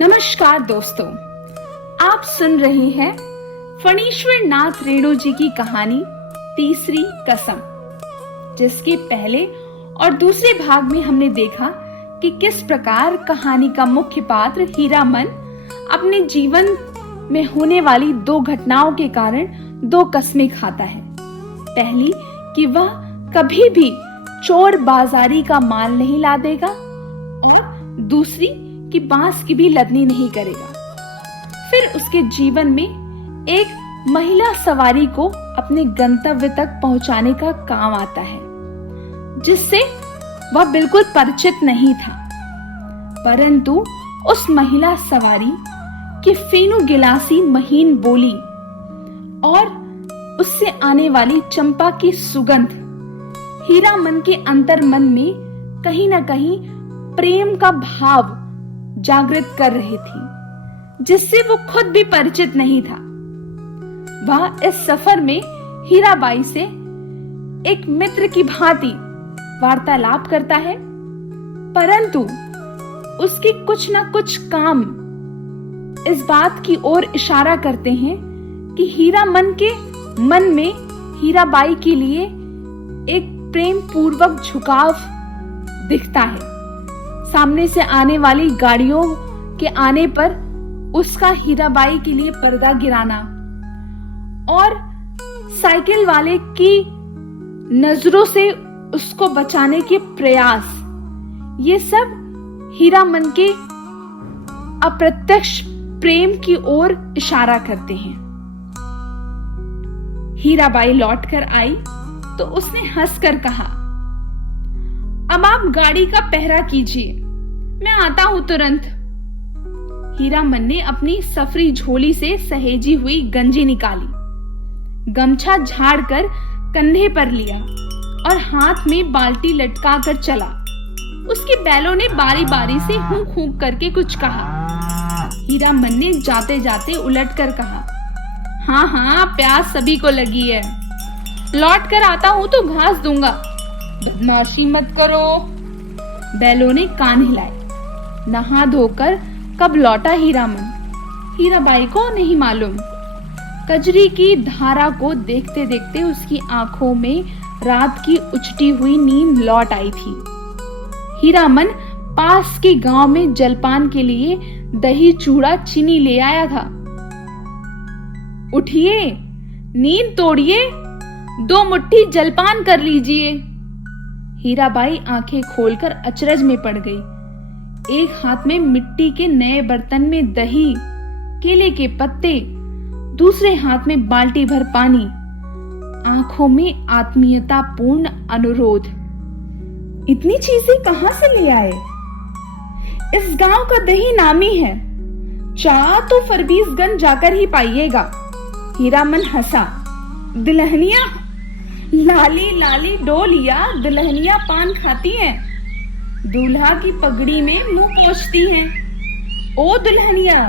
नमस्कार दोस्तों, आप सुन रहे हैं फणीश्वर नाथ रेणु जी की कहानी तीसरी कसम, जिसके पहले और दूसरे भाग में हमने देखा कि किस प्रकार कहानी का मुख्य पात्र हीरामन अपने जीवन में होने वाली दो घटनाओं के कारण दो कस्में खाता है। पहली कि वह कभी भी चोर बाजारी का माल नहीं ला देगा और दूसरी कि बांस की भी लदनी नहीं करेगा। फिर उसके जीवन में एक महिला सवारी को अपने गंतव्य तक पहुंचाने का काम आता है, जिससे वह बिल्कुल परिचित नहीं था। परंतु उस महिला सवारी की फेनु गिलासी महीन बोली और उससे आने वाली चंपा की सुगंध हीरामन के अंतर्मन में कहीं न कहीं प्रेम का भाव जागृत कर रही थी, जिससे वो खुद भी परिचित नहीं था। वह इस सफर में हीराबाई से एक मित्र की भांति वार्तालाप करता है, परंतु उसके कुछ न कुछ काम इस बात की ओर इशारा करते हैं कि हीरामन के मन में हीराबाई के लिए एक प्रेम पूर्वक झुकाव दिखता है। सामने से आने वाली गाड़ियों के आने पर उसका हीराबाई के लिए पर्दा गिराना और साइकिल वाले की नजरों से उसको बचाने के प्रयास, ये सब हीरामन के अप्रत्यक्ष प्रेम की ओर इशारा करते हैं। हीराबाई लौटकर आई तो उसने हंसकर कहा, अब आप गाड़ी का पहरा कीजिए, मैं आता हूं तुरंत। हीरामन ने अपनी सफरी झोली से सहेजी हुई गंजी निकाली, गमछा झाड़कर कंधे पर लिया और हाथ में बाल्टी लटका कर चला। उसके बैलों ने बारी बारी से हुंक हुंक करके कुछ कहा। हीरामन ने जाते जाते उलट कर कहा, हाँ हाँ, प्यास सभी को लगी है, लौट कर आता हूं तो घास दूंगा, बदमाशी मत करो। बैलों ने कान हिलाए। नहा धोकर कब लौटा हीरामन, हीराबाई को नहीं मालूम। कजरी की धारा को देखते देखते उसकी आंखों में रात की उचटी हुई नींद लौट आई थी। हीरामन पास के गांव में जलपान के लिए दही चूड़ा चीनी ले आया था। उठिए, नींद तोड़िए, 2 मुट्ठी जलपान कर लीजिए। हीराबाई आंखें खोलकर अचरज में पड़ गई। एक हाथ में मिट्टी के नए बर्तन में दही, केले के पत्ते, दूसरे हाथ में बाल्टी भर पानी, आंखों में आत्मीयता पूर्ण अनुरोध। इतनी चीजें कहां से ले आए? इस गांव का दही नामी है, चाह तो फरबीसगंज जाकर ही पाइएगा। हीरामन हंसा। दुल्हनिया, लाली लाली डोलिया दुल्हनिया पान खाती हैं, दूल्हा की पगड़ी में मुंह पोंछती हैं। ओ दुल्हनिया,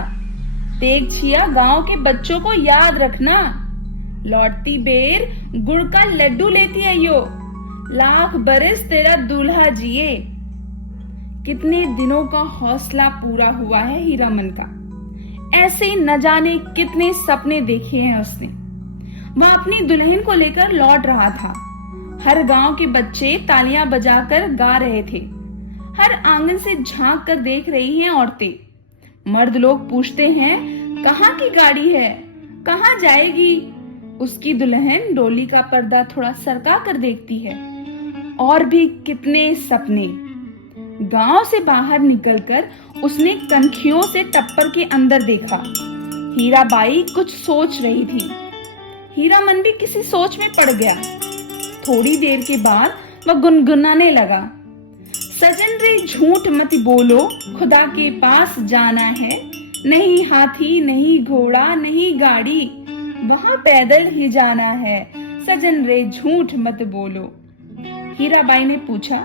तेग छिया गांव के बच्चों को याद रखना, लौटती बेर गुड़ का लड्डू लेती है यो, लाख बरस तेरा दूल्हा जिए। कितने दिनों का हौसला पूरा हुआ है हीरामन का। ऐसे न जाने कितने सपने देखे हैं उसने। वह अपनी दुल्हन को लेकर लौट रहा था। हर गांव के बच्चे तालियां बजाकर गा रहे थे। हर आंगन से झांक कर देख रही हैं औरतें। मर्द लोग पूछते हैं, कहाँ की गाड़ी है, कहाँ जाएगी? उसकी दुल्हन डोली का पर्दा थोड़ा सरका कर देखती है। और भी कितने सपने। गांव से बाहर निकलकर उसने कनखियों से टप्पर के अंदर देखा। हीराबाई कुछ सोच रही थी। हीरामन भी किसी सोच में पड़ गया। थोड़ी देर के बाद वह गुनगुनाने लगा, सजन रे झूठ मत बोलो, खुदा के पास जाना है, नहीं हाथी नहीं घोड़ा नहीं गाड़ी, वहां पैदल ही जाना है, सजन रे झूठ मत बोलो। हीराबाई ने पूछा,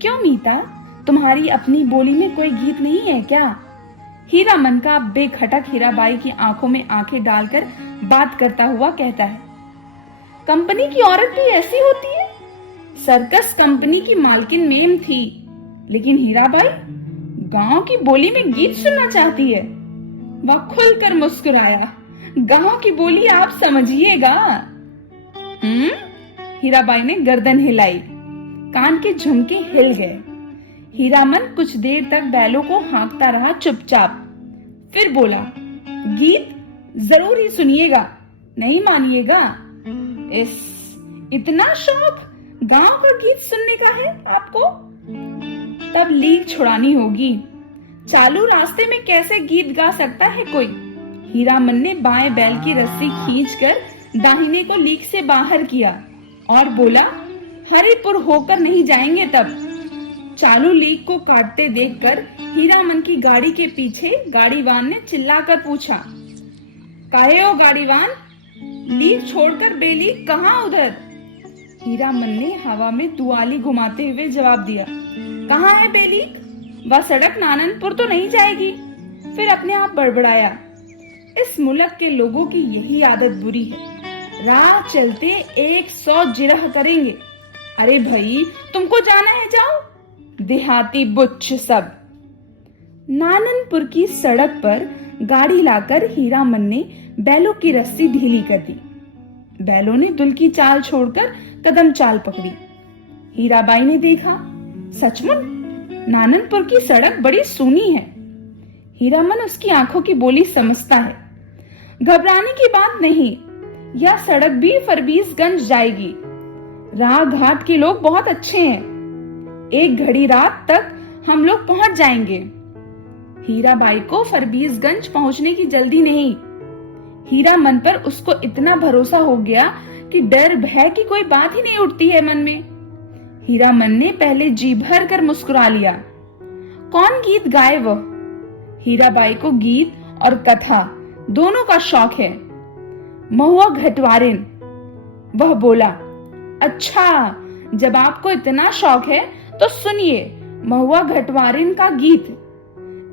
क्यों मीता, तुम्हारी अपनी बोली में कोई गीत नहीं है क्या? हीरामन का बेखटक हीराबाई की आंखों में आंखें डालकर बात करता हुआ कहता है, कंपनी की औरत भी ऐसी होती है? सर्कस कंपनी की मालकिन मेम थी, लेकिन हीराबाई गांव की बोली में गीत सुनना चाहती है? वह खुलकर मुस्कुराया। गांव की बोली आप समझिएगा। हीराबाई ने गर्दन हिलाई। कान के झुमके हिल गए। हीरामन कुछ देर तक बैलों को हाँकता रहा चुपचाप। फिर बोला, गीत जरूर ही सुनिएगा, नहीं मानिएगा? इतना शौक गांव का गीत सुनने का है आपको? तब लीक छुड़ानी होगी। चालू रास्ते में कैसे गीत गा सकता है कोई? हीरामन ने बाएं बैल की रस्सी खींचकर दाहिने को लीक से बाहर किया और बोला, हरिपुर होकर नहीं जाएंगे तब। चालू लीक को काटते देखकर हीरामन की गाड़ी के पीछे गाड़ीवान ने चिल्लाकर पूछा, काहे हो गाड़ीवान, लीक छोड़कर बेलीक कहाँ उधर? हीरामन ने हवा में दुआली घुमाते हुए जवाब दिया, कहाँ है बेलीक? वह सड़क नाननपुर तो नहीं जाएगी। फिर अपने आप बड़बड़ाया, इस मुल्क के लोगों की यही आदत बुरी है, राह चलते 100 जिरह करेंगे। अरे भाई, तुमको जाना है जाओ, देहाती बुच्च सब। नाननपुर की सड़क पर गाड़ी लाकर हीरामन ने बैलों की रस्सी ढीली कर दी। बैलों ने दुल की चाल छोड़कर कदम चाल पकड़ी। हीराबाई ने देखा, सचमुच नाननपुर की सड़क बड़ी सूनी है। हीरामन उसकी आंखों की बोली समझता है। घबराने की बात नहीं, यह सड़क भी फरबीसगंज जाएगी। राह घाट के लोग बहुत अच्छे हैं। 1 घड़ी रात तक हम लोग पहुंच जाएंगे। हीराबाई को फरबीसगंज पहुंचने की जल्दी नहीं। हीरामन पर उसको इतना भरोसा हो गया कि डर भय की कोई बात ही नहीं उठती है मन में। हीरामन ने पहले जी भर कर मुस्कुरा लिया। कौन गीत गाए वह? हीराबाई को गीत और कथा दोनों का शौक है। महुआ घटवारिन। वह बोला, अच्छा, जब आपको इतना शौक है तो सुनिए महुआ घटवारिन का गीत।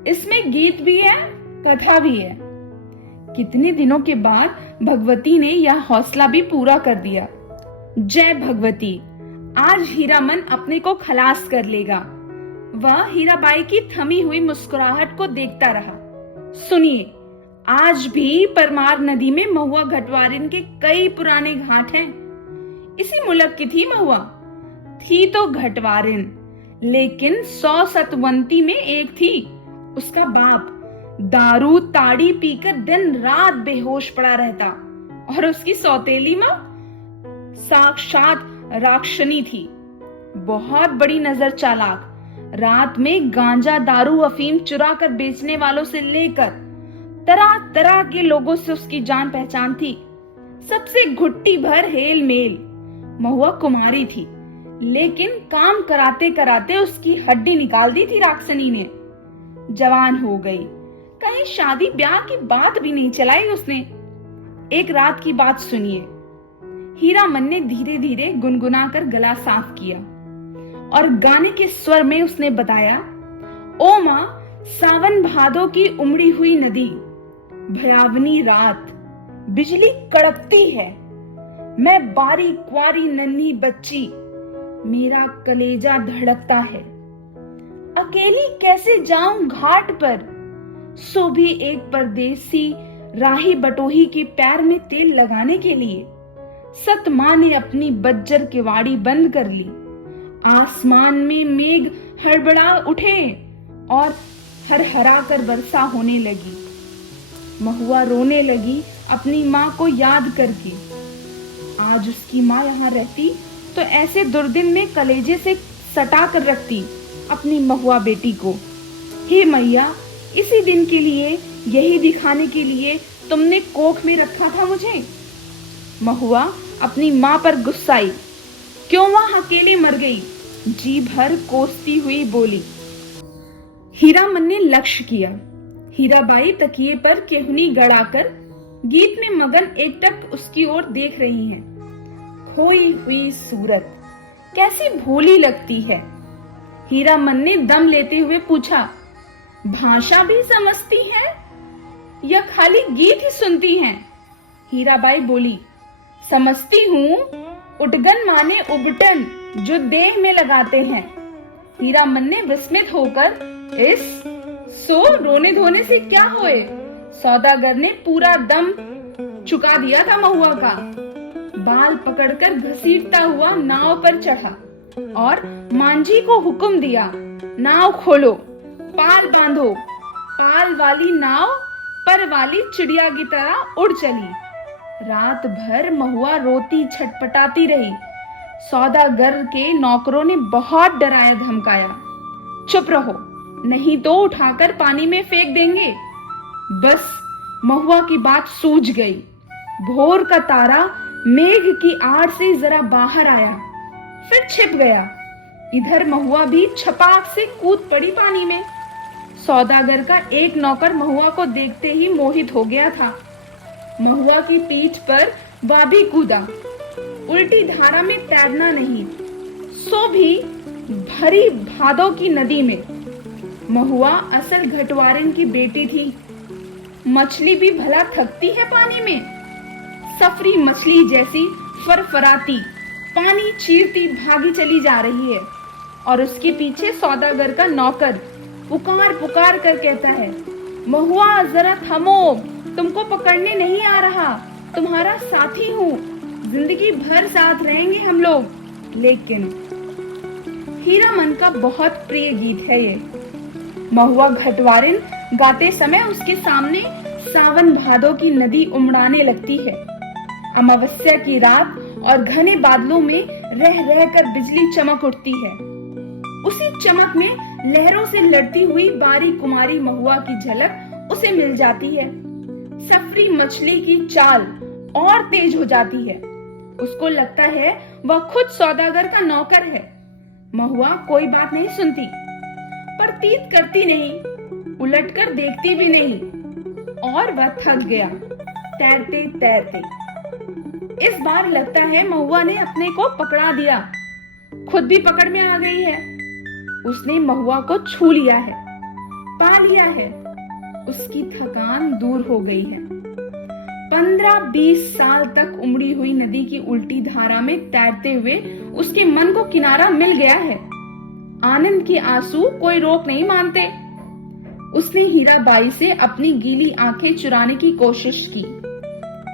इसमें गीत भी है, कथा भी है। कितने दिनों के बाद भगवती ने यह हौसला भी पूरा कर दिया। जय भगवती, आज हीरामन अपने को खलास कर लेगा। वह हीराबाई की थमी हुई मुस्कुराहट को देखता रहा। सुनिए, आज भी परमार नदी में महुआ घटवारिन के कई पुराने घाट हैं। इसी मुल्क की थी महुआ। थी तो घटवारिन, लेकिन 100 सतवंती में एक थी। उसका बाप दारू ताड़ी पीकर दिन रात बेहोश पड़ा रहता और उसकी सौतेली मां साक्षात राक्षनी थी। बहुत बड़ी नजर चालाक। रात में गांजा दारू अफीम चुरा कर बेचने वालों से लेकर तरह तरह के लोगों से उसकी जान पहचान थी। सबसे घुट्टी भर हेल मेल। महुआ कुमारी थी, लेकिन काम कराते कराते उसकी हड्डी निकाल दी थी राक्षनी ने। जवान हो गई, कहीं शादी ब्याह की बात भी नहीं चलाई उसने। एक रात की बात सुनिए। हीरामन ने धीरे धीरे गुनगुनाकर गला साफ किया और गाने के स्वर में उसने बताया, ओ मां, सावन भादो की उमड़ी हुई नदी, भयावनी रात, बिजली कड़कती है। मैं बारी क्वारी नन्ही बच्ची, मेरा कलेजा धड़कता है। अकेली कैसे जाऊं घाट पर, सो भी एक परदेसी राही बटोही के पैर में तेल लगाने के लिए। सत मां ने अपनी बज्जर किवाड़ी बंद कर ली। आसमान में मेघ हड़बड़ा उठे और हरहरा कर वर्षा होने लगी। महुआ रोने लगी अपनी माँ को याद करके। आज उसकी माँ यहाँ रहती तो ऐसे दुर्दिन में कलेजे से सटा कर रखती अपनी महुआ बेटी को। हे मैया, इसी दिन के लिए, यही दिखाने के लिए तुमने कोख में रखा था मुझे। महुआ अपनी माँ पर गुस्साई। क्यों वह अकेली मर गई? जी भर कोसती हुई बोली। हीरामन ने लक्ष्य किया। हीराबाई तकिए पर केहुनी गड़ाकर गीत में मगन एकटक उसकी ओर देख रही हैं। खोई हुई सूरत कैसी भोली लगती है। हीरामन ने दम लेते हुए पूछा, भाषा भी समझती है या खाली गीत ही सुनती हैं? हीराबाई बोली, समझती हूँ। उटगन माने उबटन, जो देह में लगाते हैं। हीरामन ने विस्मित होकर इस सो रोने धोने से क्या होए? सौदागर ने पूरा दम चुका दिया था महुआ का। बाल पकड़कर घसीटता हुआ नाव पर चढ़ा और मांझी को हुक्म दिया, नाव खोलो, पाल बांधो। पाल वाली नाव पर वाली चिड़िया की तरह उड़ चली। रात भर महुआ रोती छटपटाती रही। सौदागर के नौकरों ने बहुत डराया धमकाया, चुप रहो नहीं तो उठाकर पानी में फेंक देंगे। बस महुआ की बात सूझ गई। भोर का तारा मेघ की आड़ से जरा बाहर आया, फिर छिप गया। इधर महुआ भी छपाक से कूद पड़ी पानी में। सौदागर का एक नौकर महुआ को देखते ही मोहित हो गया था। महुआ की पीठ पर वह भी कूदा। उल्टी धारा में तैरना नहीं, सो भी भरी भादों की नदी में। महुआ असल घटवारिन की बेटी थी। मछली भी भला थकती है पानी में? सफरी मछली जैसी फरफराती पानी चीरती भागी चली जा रही है और उसके पीछे सौदागर का नौकर पुकार पुकार कर कहता है, महुआ जरा थमो, तुमको पकड़ने नहीं आ रहा, तुम्हारा साथी हूँ, जिंदगी भर साथ रहेंगे हम लोग। लेकिन हीरामन का बहुत प्रिय गीत है ये। महुआ घटवारिन गाते समय उसके सामने सावन भादों की नदी उमड़ाने लगती है। अमावस्या की रात और घने बादलों में रह रहकर बिजली चमक उठती है। उसी चमक में लहरों से लड़ती हुई बारी कुमारी महुआ की झलक उसे मिल जाती है। सफरी मछली की चाल और तेज हो जाती है। उसको लगता है वह खुद सौदागर का नौकर है। महुआ कोई बात नहीं सुनती, प्रतीत करती नहीं, उलटकर देखती भी नहीं, और वह थक गया तैरते तैरते। इस बार लगता है महुआ ने अपने को पकड़ा दिया, खुद भी पकड़ में आ गई है। उसने महुआ को छू लिया है, पा लिया है। उसकी थकान दूर हो गई है। 15-20 साल तक उमड़ी हुई नदी की उल्टी धारा में तैरते हुए उसके मन को किनारा मिल गया है। आनंद के आंसू कोई रोक नहीं मानते। उसने हीराबाई से अपनी गीली आंखें चुराने की कोशिश की,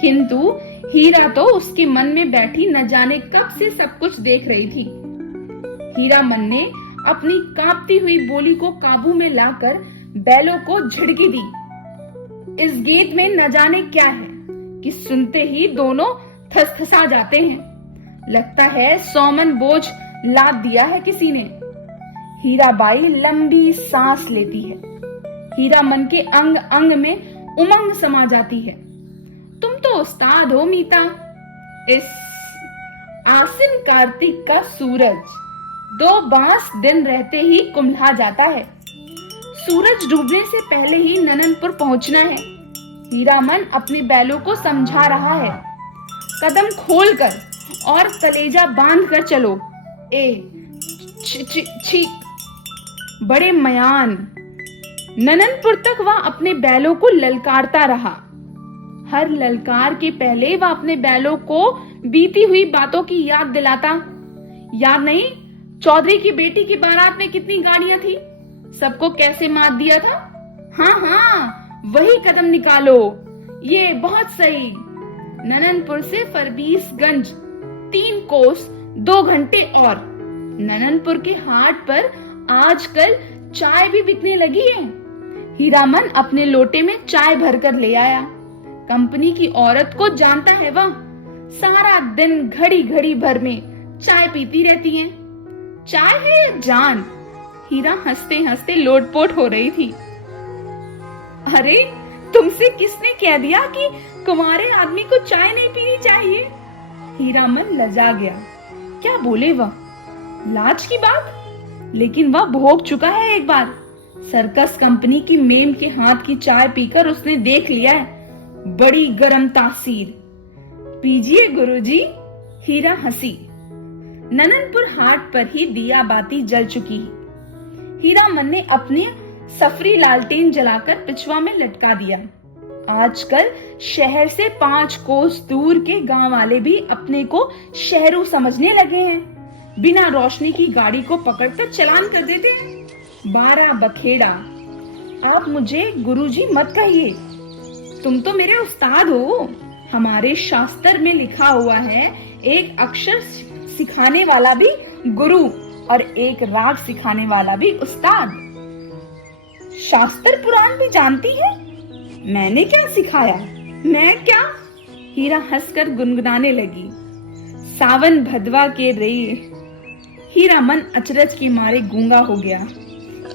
किंतु हीरा तो उसके मन में बैठी न जाने कब से सब कुछ देख रही थी। हीरामन ने अपनी कांपती हुई बोली को काबू में लाकर बैलों को झिड़की दी। इस गीत में न जाने क्या है कि सुनते ही दोनों थसथसा जाते हैं। लगता है 100 मन बोझ लाद दिया है किसी ने। हीराबाई लंबी सांस लेती है। हीरामन के अंग अंग में उमंग समा जाती है। तुम तो उस्ताद हो मीता। इस आसिन कार्तिक का सूरज 2 बांस दिन रहते ही कुम्हला जाता है। सूरज डूबने से पहले ही नननपुर पहुंचना है। हीरामन अपने बैलों को समझा रहा है, कदम खोलकर और कलेजा बांध कर चलो। छी बड़े मयान। नननपुर तक वह अपने बैलों को ललकारता रहा। हर ललकार के पहले वह अपने बैलों को बीती हुई बातों की याद दिलाता। याद नहीं, चौधरी की बेटी की बारात में कितनी गाड़ियां थी, सबको कैसे मात दिया था। हाँ, वही कदम निकालो, ये बहुत सही। नननपुर से फरबीसगंज 3 कोस 2 घंटे और। नननपुर के हाट पर आजकल चाय भी बिकने लगी है। हीरामन अपने लोटे में चाय भरकर ले आया। कंपनी की औरत को जानता है वह, सारा दिन घड़ी घड़ी भर में चाय पीती रहती हैं। चाय है जान। हीरा हंसते हंसते लोटपोट हो रही थी। अरे, तुमसे किसने कह दिया कि कुंवारे आदमी को चाय नहीं पीनी चाहिए? हीरामन लजा गया। क्या बोले वह? लाज की बात। लेकिन वह भोग चुका है एक बार। सर्कस कंपनी की मेम के हाथ की चाय पीकर उसने देख लिया है, बड़ी गरम तासीर। पीजिए गुरुजी। हीरा हंसी। नननपुर हाट पर ही दिया बाती जल चुकी। हीरामन ने अपने सफरी लालटेन जलाकर पिछवा में लटका दिया। आजकल शहर से 5 कोस दूर के गांव वाले भी अपने को शहरू समझने लगे हैं। बिना रोशनी की गाड़ी को पकड़कर चलान कर देते हैं। 12 बखेड़ा आप मुझे गुरुजी मत कहिए, तुम तो मेरे उस्ताद हो। हमारे शास्त्र में लिखा हुआ है, एक अक्षर सिखाने वाला भी गुरु और एक राग सिखाने वाला भी उस्ताद। शास्त्र पुराण भी जानती है, मैंने क्या सिखाया? मैं क्या? हीरा हंसकर गुनगुनाने लगी, सावन भदवा के रे। हीरा मन अचरज के मारे गूंगा हो गया।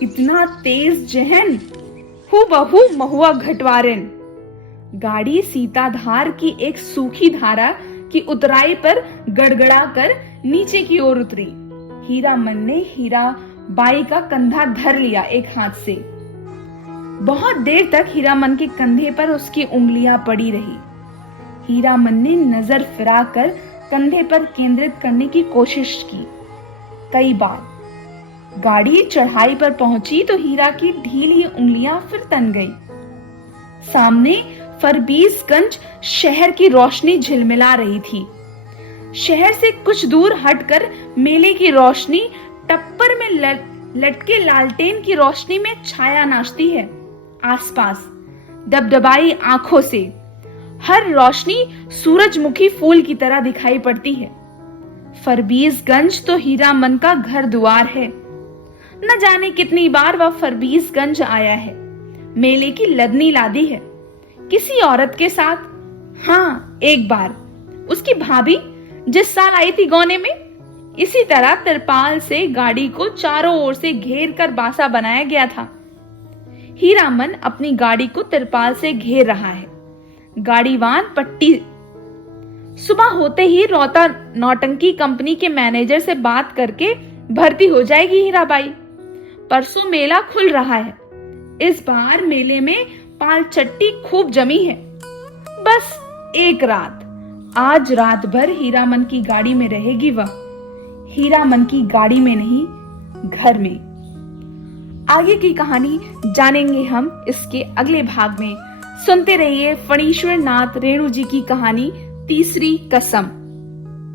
इतना तेज जहन, हूबहू महुआ घटवारिन। गाड़ी सीताधार की एक सूखी धारा की उतराई पर गड़गड़ा कर नीचे की ओर उतरी। हीरा मन ने हीरा बाई का कंधा धर लिया एक हाथ से। बहुत देर तक हीरा मन के कंधे पर उसकी उंगलियां पड़ी रही। हीरा मन ने नजर फिरा कर कंधे पर केंद्रित करने की कोशिश की कई बार। गाड़ी चढ़ाई पर पहुंची तो हीरा की ढीली उंगलियां फिर तन गई। सामने फरबीसगंज शहर की रोशनी झिलमिला रही थी। शहर से कुछ दूर हटकर मेले की रोशनी टप्पर में लटके लालटेन की रोशनी में छाया नाचती है। आसपास दबदबाई आंखों से हर रोशनी सूरजमुखी फूल की तरह दिखाई पड़ती है। फरबीसगंज तो हीरा मन का घर द्वार है। न जाने कितनी बार वह फरबीसगंज आया है। मेले की लदनी लादी है किसी औरत के साथ। हाँ, एक बार उसकी भाभी जिस साल आई थी गौने में, इसी तरह तिरपाल से गाड़ी को चारों ओर से घेर कर बासा बनाया गया था। हीरा मन अपनी गाड़ी को तिरपाल से घेर रहा है। गाड़ीवान पट्टी। सुबह होते ही रोता नौटंकी कंपनी के मैनेजर से बात करके भर्ती हो जाएगी हीराबाई। परसों मेला खुल रहा है। इस बार मेले में पाल चट्टी खूब जमी है। बस एक रात, आज रात भर हीरा मन की गाड़ी में रहेगी वह। हीरा मन की गाड़ी में नहीं, घर में। आगे की कहानी जानेंगे हम इसके अगले भाग में। सुनते रहिए फणीश्वर नाथ रेणु जी की कहानी तीसरी कसम।